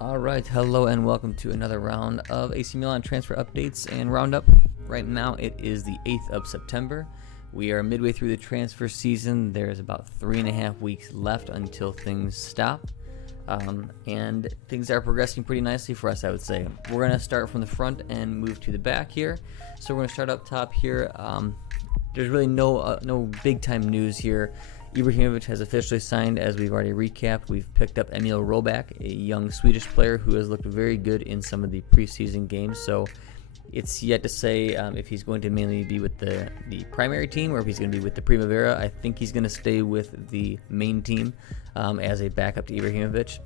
Alright, hello and welcome to another round of AC Milan transfer updates and roundup. Right now it is the 8th of September. We are midway through the transfer season. There's about 3.5 weeks left until things stop. And things are progressing pretty nicely for us, I would say. We're going to start from the front and move to the back here. So we're going to start up top here. There's really no big time news here. Ibrahimovic has officially signed, as we've already recapped. We've picked up Emil Roback, a young Swedish player who has looked very good in some of the preseason games. So it's yet to say if he's going to mainly be with the primary team or if he's going to be with the Primavera. I think he's going to stay with the main team as a backup to Ibrahimovic.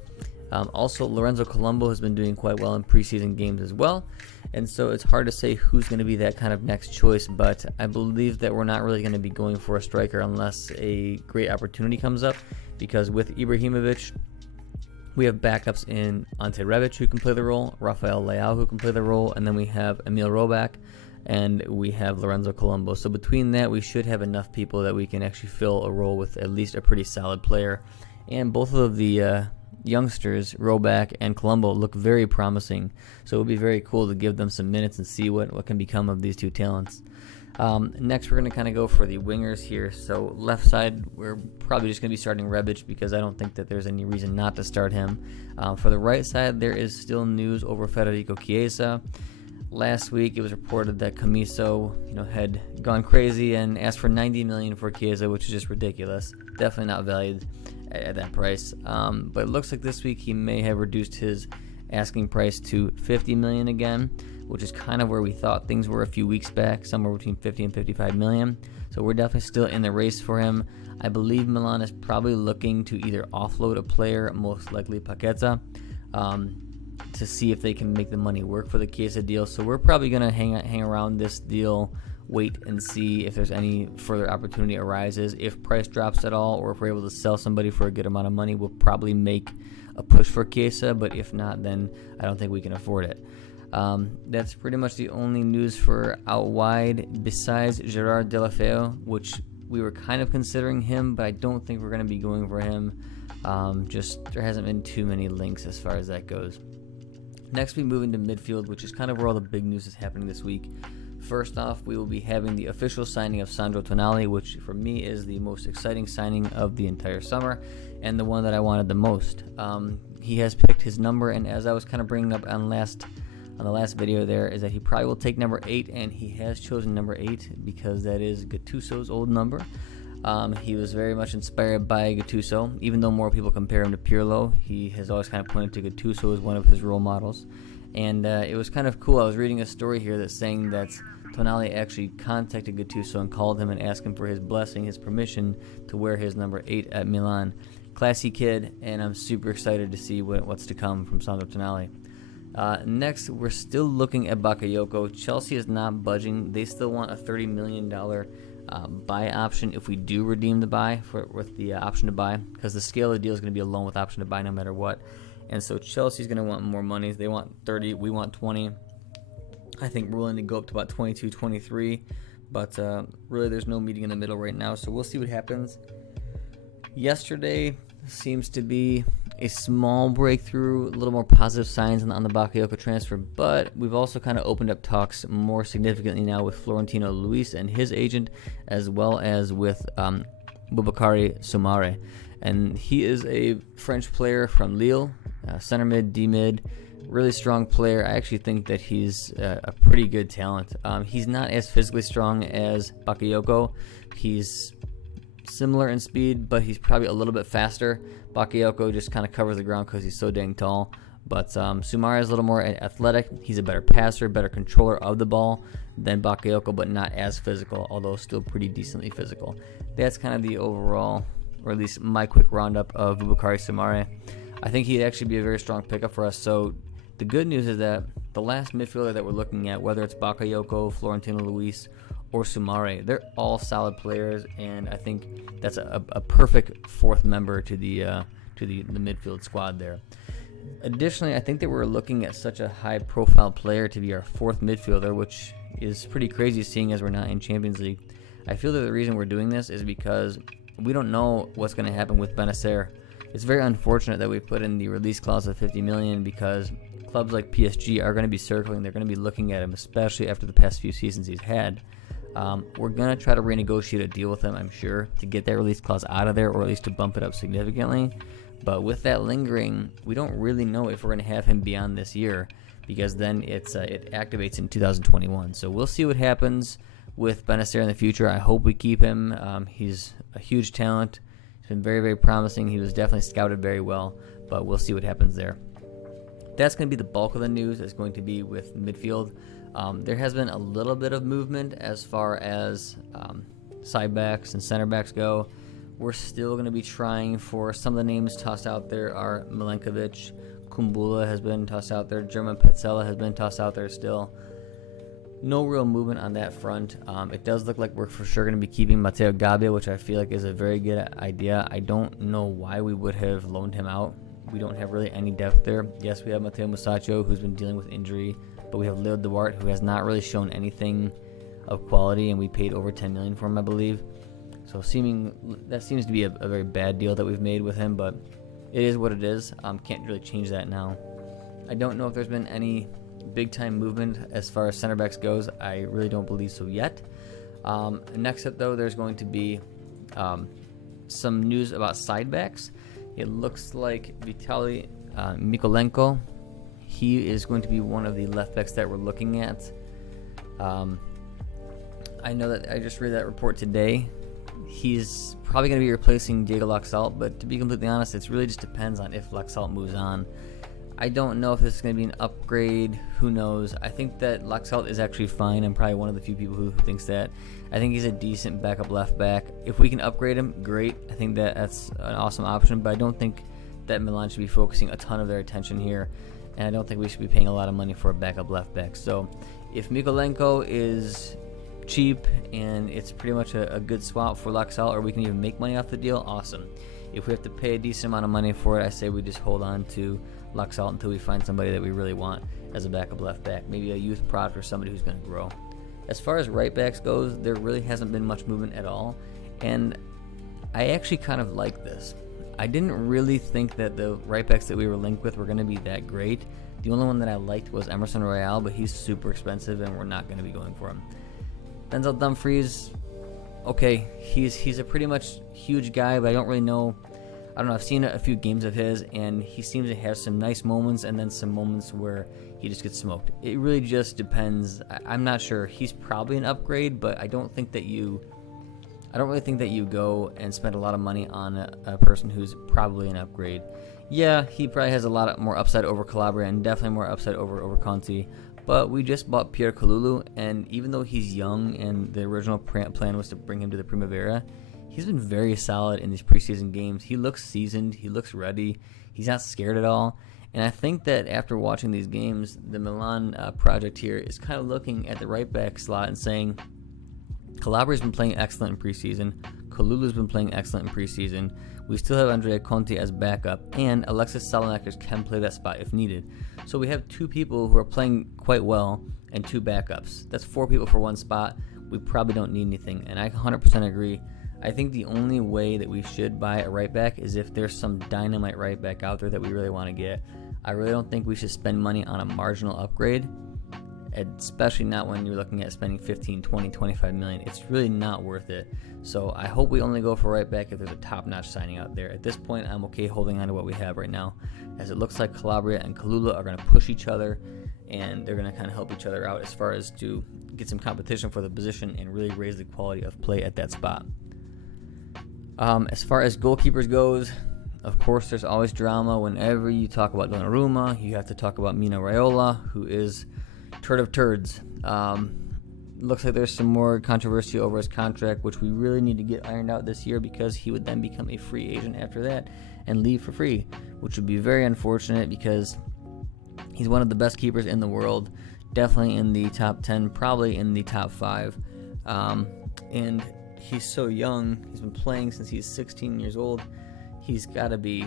Also, Lorenzo Colombo has been doing quite well in preseason games as well, and so it's hard to say who's going to be that kind of next choice, but I believe that we're not really going to be going for a striker unless a great opportunity comes up, because with Ibrahimovic, we have backups in Ante Rebic who can play the role, Rafael Leao who can play the role, and then we have Emil Roback, and we have Lorenzo Colombo. So between that, we should have enough people that we can actually fill a role with at least a pretty solid player, and both of the youngsters, Roback and Colombo, look very promising, so it would be very cool to give them some minutes and see what can become of these two talents. Next, we're going to kind of go for the wingers here. So left side, we're probably just going to be starting Rebic because I don't think that there's any reason not to start him. For the right side, there is still news over Federico Chiesa. Last week, it was reported that Camiso, had gone crazy and asked for 90 million for Chiesa, which is just ridiculous. Definitely not valued at that price. But it looks like this week he may have reduced his asking price to 50 million again, which is kind of where we thought things were a few weeks back, somewhere between 50 and 55 million. So we're definitely still in the race for him. I believe Milan is probably looking to either offload a player, most likely Paqueta, to see if they can make the money work for the Chiesa deal. So we're probably going to hang around this deal, wait and see if there's any further opportunity arises. If price drops at all, or if we're able to sell somebody for a good amount of money, we'll probably make a push for Chiesa, but if not, then I don't think we can afford it. That's pretty much the only news for out wide, besides Gerard Deulofeu, which we were kind of considering him, but I don't think we're going to be going for him. Just there hasn't been too many links as far as that goes. Next, we move into midfield, which is kind of where all the big news is happening this week. First off, we will be having the official signing of Sandro Tonali, which for me is the most exciting signing of the entire summer and the one that I wanted the most. He has picked his number, and as I was kind of bringing up on the last video there, is that he probably will take number 8, and he has chosen number 8 because that is Gattuso's old number. He was very much inspired by Gattuso, even though more people compare him to Pirlo. He has always kind of pointed to Gattuso as one of his role models. And it was kind of cool. I was reading a story here that's saying that Tonali actually contacted Gattuso and called him and asked him for his blessing, his permission to wear his number 8 at Milan. Classy kid, and I'm super excited to see what's to come from Sandro Tonali. Next, we're still looking at Bakayoko. Chelsea is not budging. They still want a $30 million buy option if we do redeem the buy with the option to buy, because the scale of the deal is going to be a loan with option to buy no matter what. And so Chelsea's going to want more money. They want 30, we want 20. I think we're willing to go up to about 22, 23, but really there's no meeting in the middle right now, so we'll see what happens. Yesterday seems to be a small breakthrough, a little more positive signs on the Bakayoko transfer, but we've also kind of opened up talks more significantly now with Florentino Luis and his agent, as well as with Boubakary Soumare. And he is a French player from Lille, center mid, D mid, really strong player. I actually think that he's a pretty good talent. He's not as physically strong as Bakayoko. He's similar in speed, but he's probably a little bit faster. Bakayoko just kind of covers the ground because he's so dang tall. But Soumare is a little more athletic. He's a better passer, better controller of the ball than Bakayoko, but not as physical, although still pretty decently physical. That's kind of the overall, or at least my quick roundup of Boubakary Soumare. I think he'd actually be a very strong pickup for us. So the good news is that the last midfielder that we're looking at, whether it's Bakayoko, Florentino Luis, or Soumare, they're all solid players, and I think that's a perfect fourth member to the midfield squad there. Additionally, I think that we're looking at such a high-profile player to be our fourth midfielder, which is pretty crazy seeing as we're not in Champions League. I feel that the reason we're doing this is because we don't know what's going to happen with Benacer. It's very unfortunate that we put in the release clause of 50 million because clubs like PSG are going to be circling. They're going to be looking at him, especially after the past few seasons he's had. We're going to try to renegotiate a deal with him, I'm sure, to get that release clause out of there, or at least to bump it up significantly. But with that lingering, we don't really know if we're going to have him beyond this year, because then it activates in 2021. So we'll see what happens with Benacer in the future. I hope we keep him. He's a huge talent. He's been very, very promising. He was definitely scouted very well, but we'll see what happens there. That's going to be the bulk of the news. It's going to be with midfield. There has been a little bit of movement as far as sidebacks and centerbacks go. We're still going to be trying for some of the names tossed out there are Milenkovich, Kumbula has been tossed out there, German Petzela has been tossed out there still. No real movement on that front. It does look like we're for sure going to be keeping Matteo Gabbia, which I feel like is a very good idea. I don't know why we would have loaned him out. We don't have really any depth there. Yes, we have Matteo Musacchio, who's been dealing with injury, but we have Leo Duarte, who has not really shown anything of quality, and we paid over 10 million for him, I believe. So that seems to be a very bad deal that we've made with him, but it is what it is. Can't really change that now. I don't know if there's been any big-time movement as far as center backs goes. I really don't believe so yet. Next up, though, there's going to be some news about sidebacks. It looks like Vitaly Mykolenko, he is going to be one of the left backs that we're looking at. I know that I just read that report today. He's probably going to be replacing Diego Laxalt, but to be completely honest, it really just depends on if Laxalt moves on. I don't know if this is going to be an upgrade. Who knows? I think that Laxalt is actually fine. I'm probably one of the few people who thinks that. I think he's a decent backup left back. If we can upgrade him, great. I think that's an awesome option, but I don't think that Milan should be focusing a ton of their attention here, and I don't think we should be paying a lot of money for a backup left back. So if Mykolenko is cheap and it's pretty much a good swap for Laxalt, or we can even make money off the deal, awesome. If we have to pay a decent amount of money for it, I say we just hold on to Laxalt until we find somebody that we really want as a backup left back, maybe a youth product or somebody who's going to grow. As far as right backs goes, there really hasn't been much movement at all, and I actually kind of like this. I didn't really think that the right backs that we were linked with were going to be that great. The only one that I liked was Emerson Royale, but he's super expensive and we're not going to be going for him. Denzel Dumfries, okay, he's a pretty much huge guy, but I don't really know. I don't know, I've seen a few games of his, and he seems to have some nice moments and then some moments where he just gets smoked. It really just depends. I'm not sure. He's probably an upgrade, but I don't really think that you go and spend a lot of money on a person who's probably an upgrade. Yeah, he probably has a lot more upside over Calabria and definitely more upside over Conti. But we just bought Pierre Kalulu, and even though he's young and the original plan was to bring him to the Primavera, he's been very solid in these preseason games. He looks seasoned. He looks ready. He's not scared at all. And I think that after watching these games, the Milan project here is kind of looking at the right back slot and saying, Calabria's been playing excellent in preseason. Kalulu's been playing excellent in preseason. We still have Andrea Conti as backup, and Alexis Saelemaekers can play that spot if needed. So we have two people who are playing quite well and two backups. That's four people for one spot. We probably don't need anything, and I 100% agree. I think the only way that we should buy a right back is if there's some dynamite right back out there that we really want to get. I really don't think we should spend money on a marginal upgrade, especially not when you're looking at spending 15, 20, 25 million. It's really not worth it. So I hope we only go for right back if there's a top-notch signing out there. At this point, I'm okay holding on to what we have right now, as it looks like Calabria and Kalulu are going to push each other, and they're going to kind of help each other out as far as to get some competition for the position and really raise the quality of play at that spot. As far as goalkeepers goes, of course, there's always drama. Whenever you talk about Donnarumma, you have to talk about Mino Raiola, who is turd of turds. Looks like there's some more controversy over his contract, which we really need to get ironed out this year, because he would then become a free agent after that and leave for free, which would be very unfortunate because he's one of the best keepers in the world, definitely in the top 10, probably in the top 5. And he's so young. He's been playing since he's 16 years old. He's got to be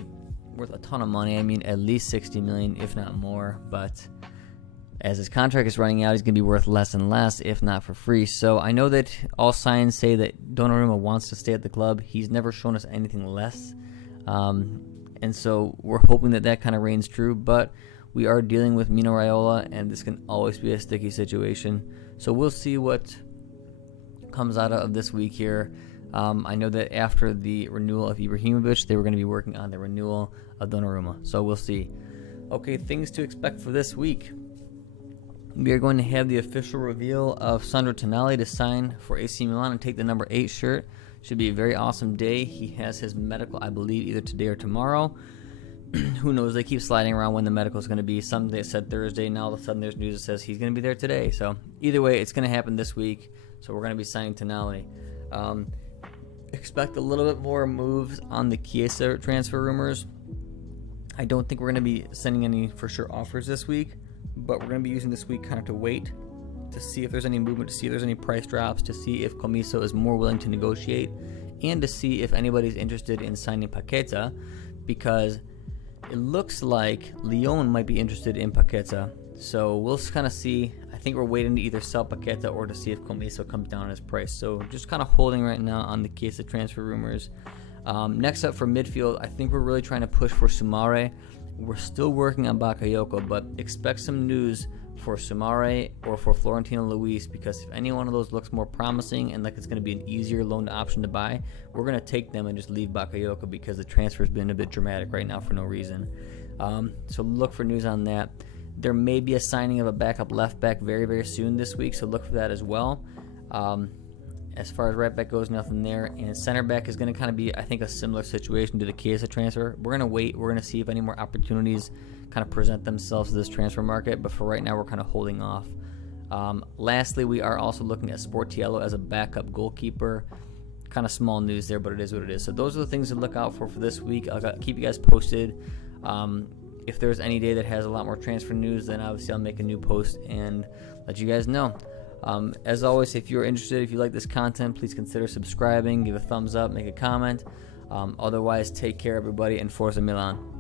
worth a ton of money. I mean, at least 60 million, if not more. But as his contract is running out, he's going to be worth less and less, if not for free. So I know that all signs say that Donnarumma wants to stay at the club. He's never shown us anything less. and so we're hoping that kind of reigns true. But we are dealing with Mino Raiola, and this can always be a sticky situation. So we'll see what comes out of this week here. I know that after the renewal of Ibrahimovic, they were going to be working on the renewal of Donnarumma. So we'll see. Okay, things to expect for this week. We are going to have the official reveal of Sandro Tonali to sign for AC Milan and take the number 8 shirt. Should be a very awesome day. He has his medical, I believe, either today or tomorrow. Who knows? They keep sliding around when the medical is going to be. Some they said Thursday. Now all of a sudden there's news that says he's going to be there today. So either way, it's going to happen this week. So we're going to be signing Tonali. Expect a little bit more moves on the Chiesa transfer rumors. I don't think we're going to be sending any for sure offers this week, but we're going to be using this week kind of to wait to see if there's any movement, to see if there's any price drops, to see if Comiso is more willing to negotiate, and to see if anybody's interested in signing Paqueta, because it looks like Lyon might be interested in Paqueta. So we'll kind of see. I think we're waiting to either sell Paqueta or to see if Comiso comes down in his price. So just kind of holding right now on the Chiesa transfer rumors. Next up for midfield, I think we're really trying to push for SOUMARE. We're still working on Bakayoko, but expect some news for SOUMARE or for Florentino Luis, because if any one of those looks more promising and like it's going to be an easier loan option to buy, we're going to take them and just leave Bakayoko, because the transfer has been a bit dramatic right now for no reason. So look for news on that. There may be a signing of a backup left back very, very soon this week, so look for that as well. As far as right back goes, nothing there. And center back is going to kind of be, I think, a similar situation to the Chiesa transfer. We're going to wait. We're going to see if any more opportunities kind of present themselves to this transfer market. But for right now, we're kind of holding off. Lastly, we are also looking at Sportiello as a backup goalkeeper. Kind of small news there, but it is what it is. So those are the things to look out for this week. I'll keep you guys posted. If there's any day that has a lot more transfer news, then obviously I'll make a new post and let you guys know. As always, if you're interested, if you like this content, please consider subscribing, give a thumbs up, make a comment. Otherwise, take care, everybody, and Forza Milan.